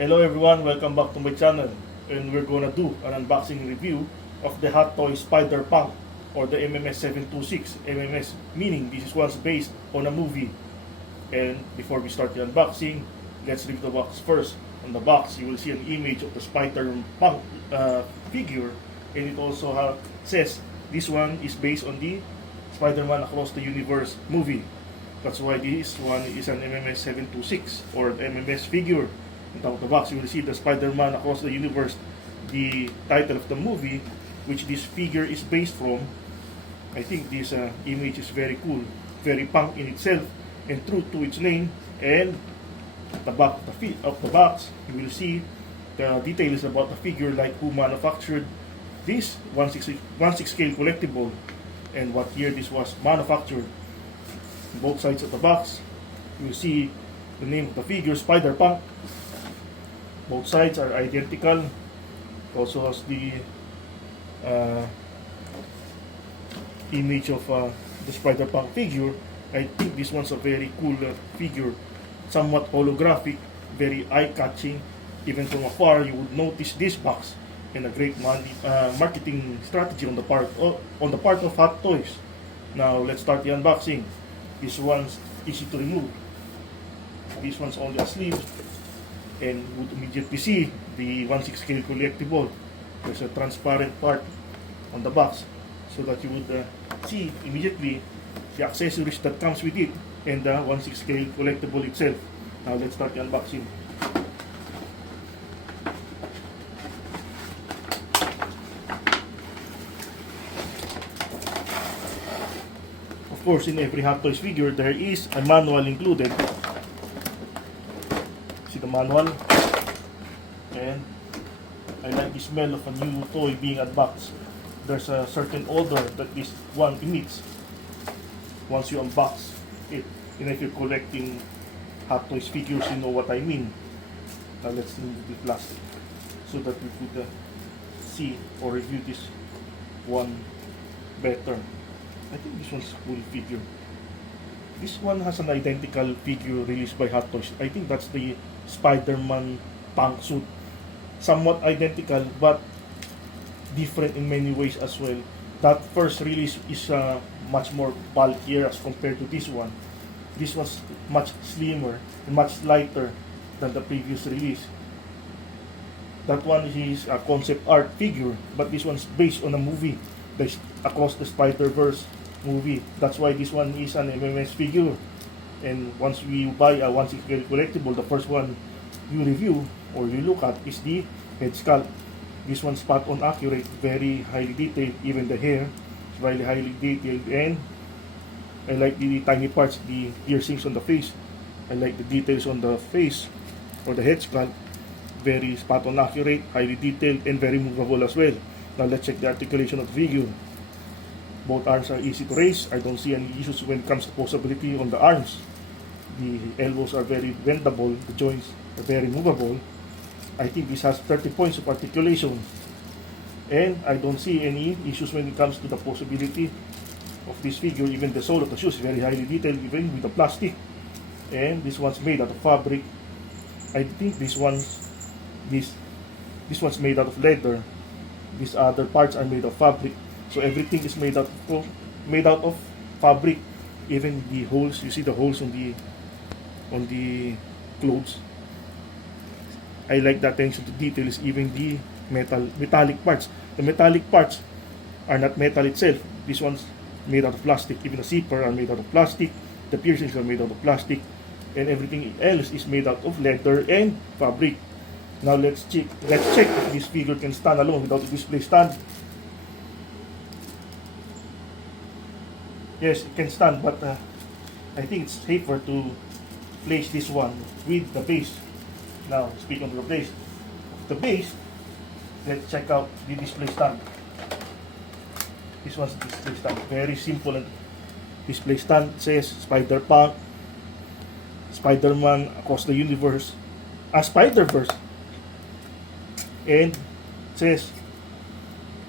Hello everyone, welcome back to my channel, and we're gonna do an unboxing review of the Hot Toys Spider-Punk or the MMS 726. MMS meaning this is once based on a movie. And before we start the unboxing, let's review the box first. On the box, you will see an image of the Spider-Punk figure, and it also says this one is based on the Spider-Man Across the Universe movie. That's why this one is an MMS 726 or the MMS figure. On top of the box, you will see the Spider-Man Across the Universe, the title of the movie, which this figure is based from. I think this image is very cool, very punk in itself, and true to its name. And at the back of the box, you will see the details about the figure, like who manufactured this 1/6 scale collectible and what year this was manufactured. Both sides of the box, you see the name of the figure, Spider-Punk. Both sides are identical. Also has the image of the Spider-Punk figure. I think this one's a very cool figure, somewhat holographic, very eye-catching. Even from afar, you would notice this box, and a great marketing strategy on the part of Hot Toys. Now let's start the unboxing. This one's easy to remove. This one's only a sleeve, and would immediately see the 1/6 scale collectible. There's a transparent part on the box, so that you would see immediately the accessories that comes with it and the 1/6 scale collectible itself. Now let's start the unboxing. Of course, in every Hot Toys figure, there is a manual included. See the manual, and I like the smell of a new toy being unboxed. There's a certain odor that this one emits once you unbox it. And if you're collecting Hot Toys figures, you know what I mean. Now let's remove the plastic so that we could see or review this one better. I think this one's a cool figure. This one has an identical figure released by Hot Toys. I think that's the Spider-Man punk suit. Somewhat identical but different in many ways as well. That first release is much more bulkier as compared to this one. This one's much slimmer and much lighter than the previous release. That one is a concept art figure, but this one's based on a movie, the Across the Spider-Verse movie. That's why this one is an MMS figure. And once we buy a 1/6 scale collectible, the first one you review or you look at is the head sculpt. This one's spot on accurate, very highly detailed. Even the hair is really highly detailed, and I like the tiny parts, the piercings on the face. I like the details on the face or the head sculpt. Very spot on accurate, highly detailed, and very movable as well. Now let's check the articulation of the figure. Both arms are easy to raise. I don't see any issues when it comes to posability on the arms. The elbows are very bendable. The joints are very movable. I think this has 30 points of articulation. And I don't see any issues when it comes to the posability of this figure. Even the sole of the shoes is very highly detailed, even with the plastic. And this one's made out of fabric. I think this one's made out of leather. These other parts are made of fabric. So everything is made out of fabric. Even the holes, you see the holes on the clothes. I like the attention to details, even the metallic parts. The metallic parts are not metal itself. This one's made out of plastic. Even the zipper are made out of plastic. The piercings are made out of plastic, and everything else is made out of leather and fabric. Now let's check if this figure can stand alone without a display stand. Yes, it can stand, but I think it's safer to place this one with the base. Now, speaking of the base, let's check out the display stand. This one's the display stand. Very simple and display stand. It says Spider-Punk, Spider-Man Across the Universe, Spider-Verse, and it says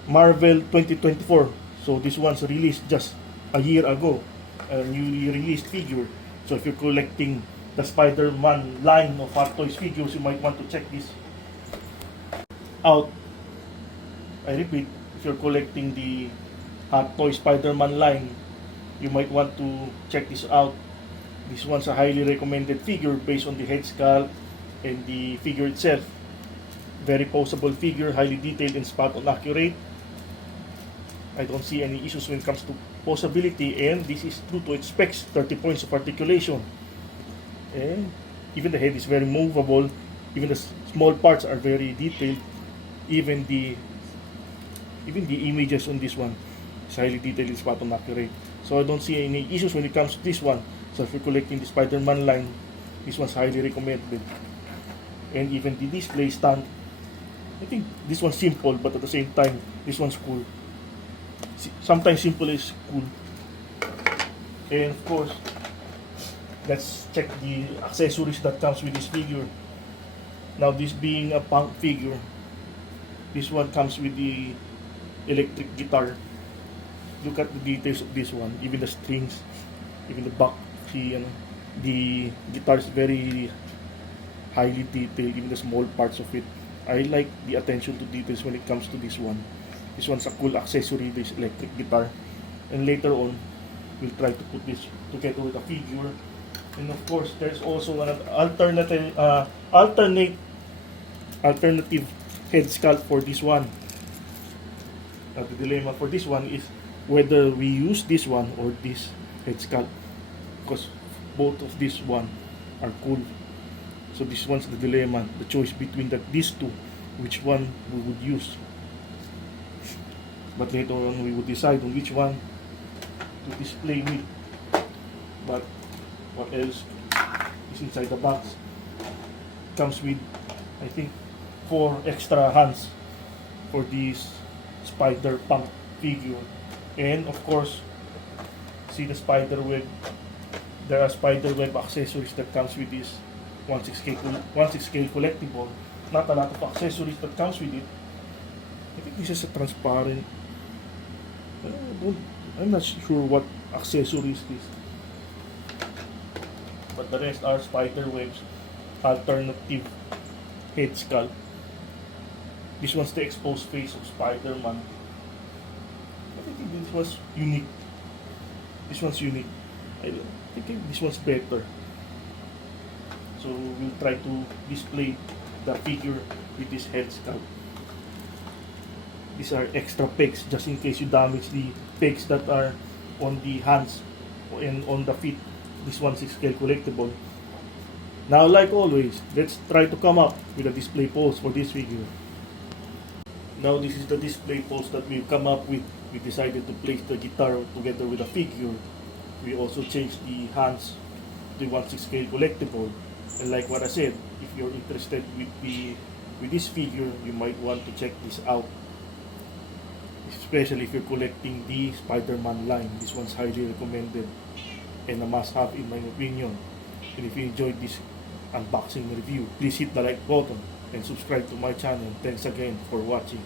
Marvel 2024. So this one's released just a year ago, a newly released figure. So if you're collecting the Spider-Man line of Hot Toys figures, you might want to check this out. I repeat, if you're collecting the Hot Toys Spiderman line, you might want to check this out. This one's a highly recommended figure based on the head sculpt and the figure itself. Very poseable figure, highly detailed and spot on accurate. I don't see any issues when it comes to posability, and this is true to its specs, 30 points of articulation. And even the head is very movable, even the small parts are very detailed, even the images on this one is highly detailed and spot on accurate. So I don't see any issues when it comes to this one. So if you're collecting the Spider-Man line, this one's highly recommended. And even the display stand, I think this one's simple, but at the same time, this one's cool. Sometimes simple is cool. And of course, let's check the accessories that comes with this figure. Now, this being a punk figure, this one comes with the electric guitar. Look at the details of this one, even the strings, even the back. See, the guitar is very highly detailed, even the small parts of it. I like the attention to details when it comes to this one. This one's a cool accessory, this electric guitar. And later on, we'll try to put this together with a figure. And of course, there's also an alternative head sculpt for this one. Now, the dilemma for this one is whether we use this one or this head sculpt, because both of these one are cool. So this one's the dilemma, the choice between these two, which one we would use. But later on, we would decide on which one to display with. But what else is inside the box? Comes with, I think, 4 extra hands for this spider punk figure. And of course, see the spider web. There are spider web accessories that comes with this 1/6 scale collectible. Not a lot of accessories that comes with it. I think this is a transparent. I'm not sure what accessories this. But the rest are spider webs, alternative head sculpt. This one's the exposed face of Spider-Man. I think this was unique. This one's unique. I think this one's better. So we'll try to display the figure with this head sculpt. These are extra pegs just in case you damage the pegs that are on the hands and on the feet. This one's scale collectible. Now, like always, let's try to come up with a display pose for this figure. Now, this is the display pose that we've come up with. We decided to place the guitar together with a figure. We also changed the hands to 1/6 scale collectible. And like what I said, if you're interested with this figure, you might want to check this out. Especially if you're collecting the Spider-Man line. This one's highly recommended and a must-have in my opinion. And if you enjoyed this unboxing review, please hit the like button and subscribe to my channel. Thanks again for watching.